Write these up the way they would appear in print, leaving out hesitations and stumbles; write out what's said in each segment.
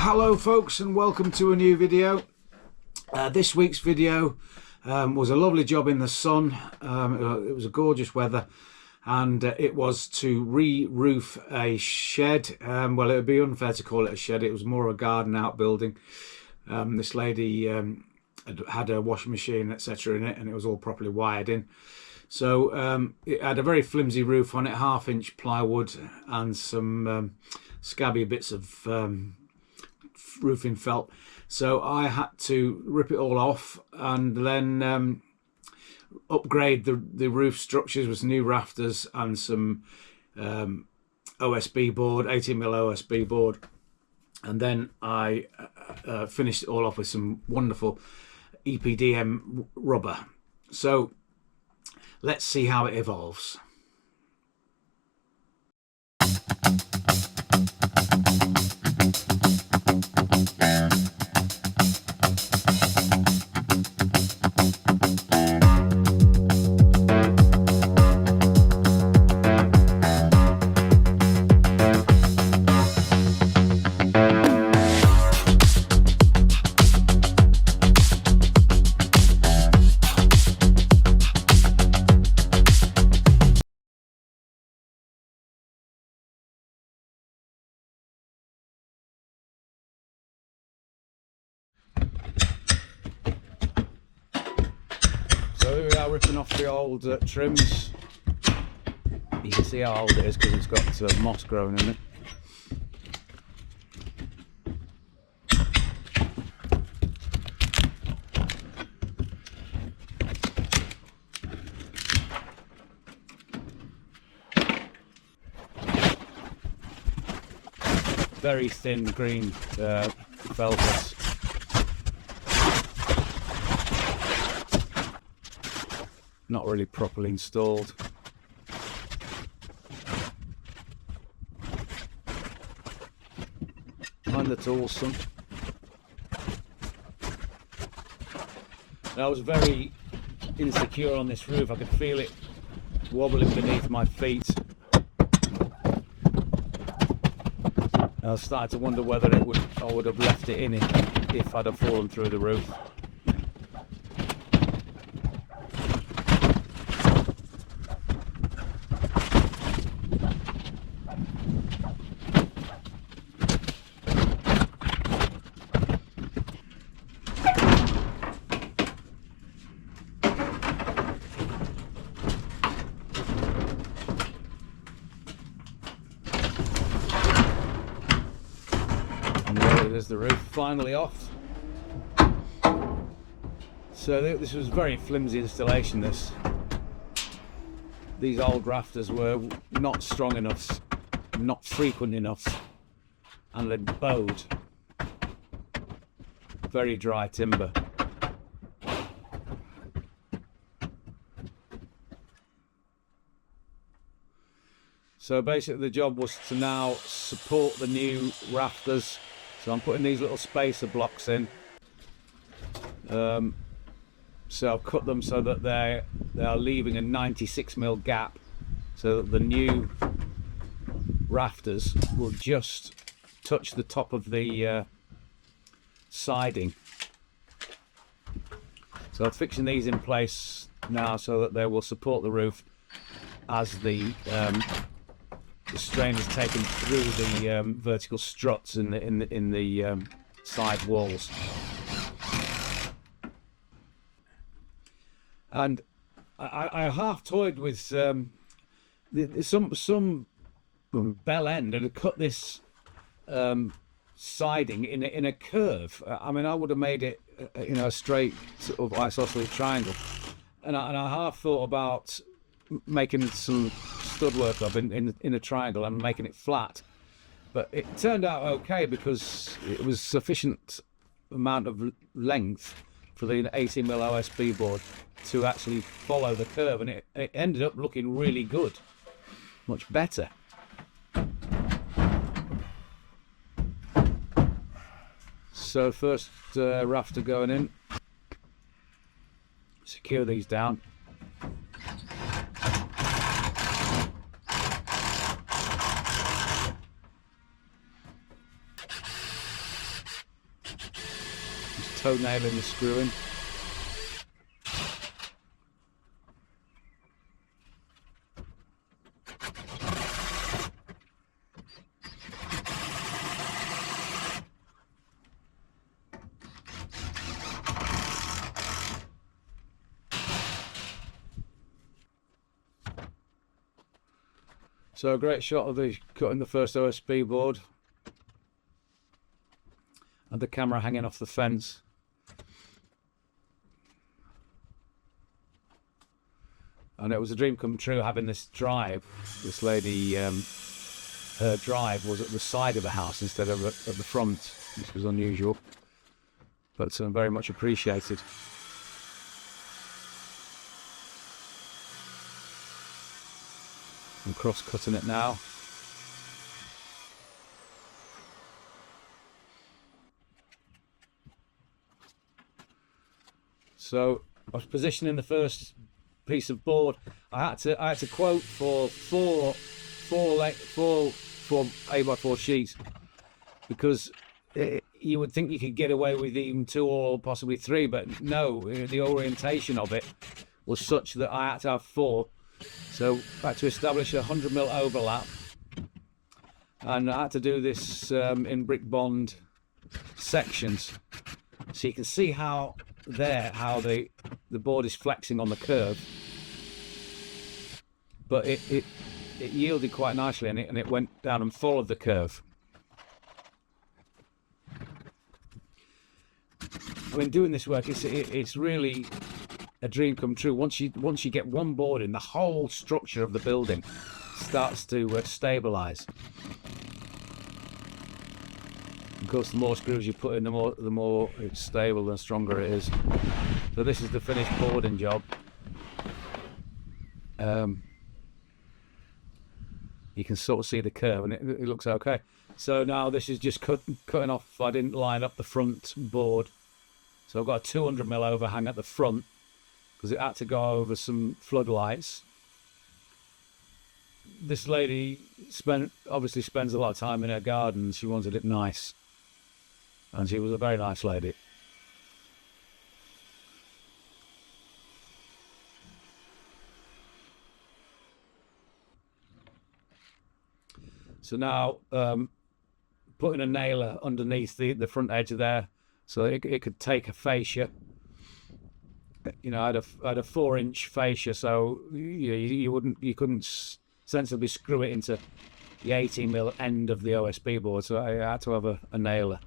Hello folks, and welcome to a new video. This week's video was a lovely job in the sun. It was a gorgeous weather, and it was to re-roof a shed. Well, it would be unfair to call it a shed. It was more of a garden outbuilding. This lady had a washing machine, etc. in it, and it was all properly wired in. So it had a very flimsy roof on it, 1/2-inch plywood and some scabby bits of roofing felt. So I had to rip it all off and then upgrade the roof structures with new rafters and some OSB board, 18mm OSB board, and then I finished it all off with some wonderful EPDM rubber. So let's see how it evolves. So here we are, ripping off the old trims. You can see how old it is because it's got moss growing in it. Very thin green velvet. Not really properly installed. Behind the tools, some. I was very insecure on this roof. I could feel it wobbling beneath my feet. I started to wonder whether I would have left it in if I'd have fallen through the roof. There's the roof finally off. So this was a very flimsy installation. These old rafters were not strong enough, not frequent enough, and they'd bowed. Very dry timber. So basically the job was to now support the new rafters. So I'm putting these little spacer blocks in. So I've cut them so that they are leaving a 96mm gap, so that the new rafters will just touch the top of the siding. So I'm fixing these in place now so that they will support the roof as the strain is taken through the vertical struts in the side walls. And I half toyed with some bell end and cut this siding in a curve. I mean, I would have made it a straight sort of isosceles triangle, and I half thought about making some stud work up in a triangle and making it flat, but it turned out okay because it was sufficient amount of length for the 18mm OSB board to actually follow the curve, and it ended up looking really good, much better. So first rafter going in, secure these down. co-nailing the screw in. So a great shot of the cutting the first OSB board and the camera hanging off the fence. And it was a dream come true having this drive. This lady, her drive was at the side of the house instead of at the front, which was unusual, but very much appreciated. I'm cross-cutting it now. So I was positioning the first piece of board. I had to quote for four 8x4 sheets, because you would think you could get away with even 2 or possibly 3, but no, the orientation of it was such that I had to have 4. So I had to establish a 100mm overlap, and I had to do this in brick bond sections, so you can see how the board is flexing on the curve, but it yielded quite nicely, and it went down and followed the curve. I mean, doing this work, it's really a dream come true. Once you get one board in, the whole structure of the building starts to stabilize. Of course, the more screws you put in, the more it's stable and stronger it is. So this is the finished boarding job. You can sort of see the curve, and it looks okay. So now this is just cutting off. I didn't line up the front board, so I've got a 200mm overhang at the front, because it had to go over some floodlights. This lady obviously spends a lot of time in her garden. She wanted it nice, and she was a very nice lady. So now putting a nailer underneath the front edge of there, so it could take a fascia. You know, I had a 4-inch fascia, so you couldn't sensibly screw it into the 18mm end of the OSB board, so I had to have a nailer.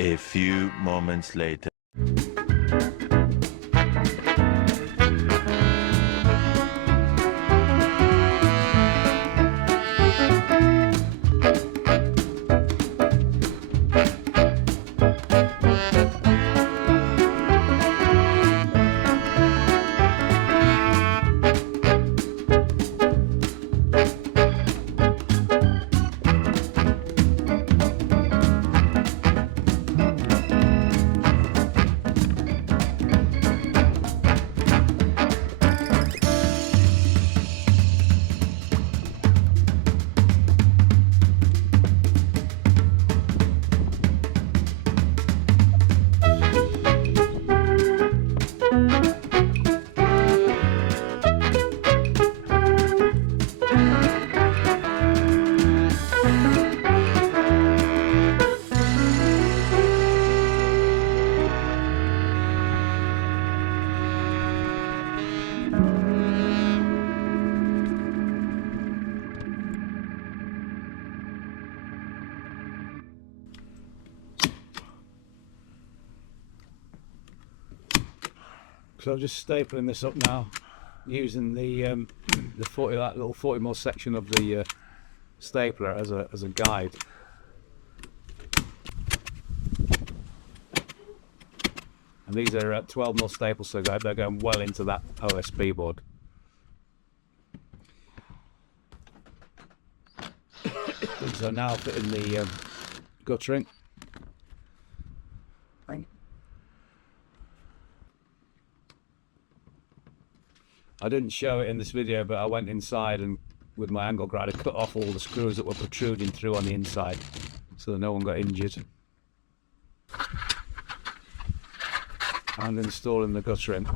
A few moments later. So I'm just stapling this up now, using the 40, that little 40mm section of the stapler as a guide. And these are 12mm staples, so they're going well into that OSB board. So now fitting the guttering. I didn't show it in this video, but I went inside and with my angle grinder cut off all the screws that were protruding through on the inside so that no one got injured. And installing the guttering.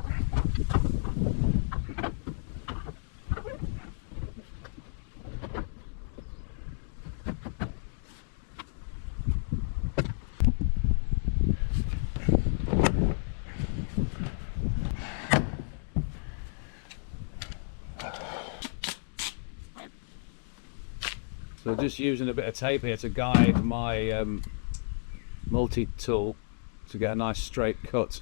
So just using a bit of tape here to guide my multi-tool to get a nice straight cut.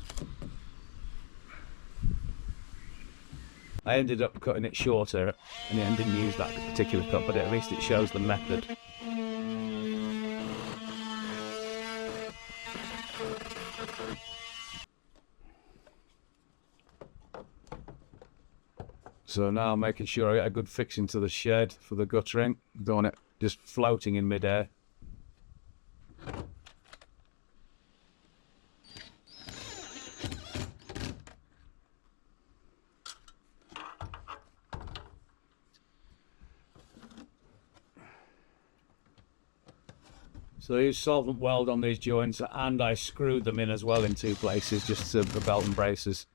I ended up cutting it shorter in the end, didn't use that particular cut, but at least it shows the method. So now I'm making sure I get a good fix into the shed for the guttering. Don't want it just floating in midair. So I used solvent weld on these joints, and I screwed them in as well in two places, just the belt and braces.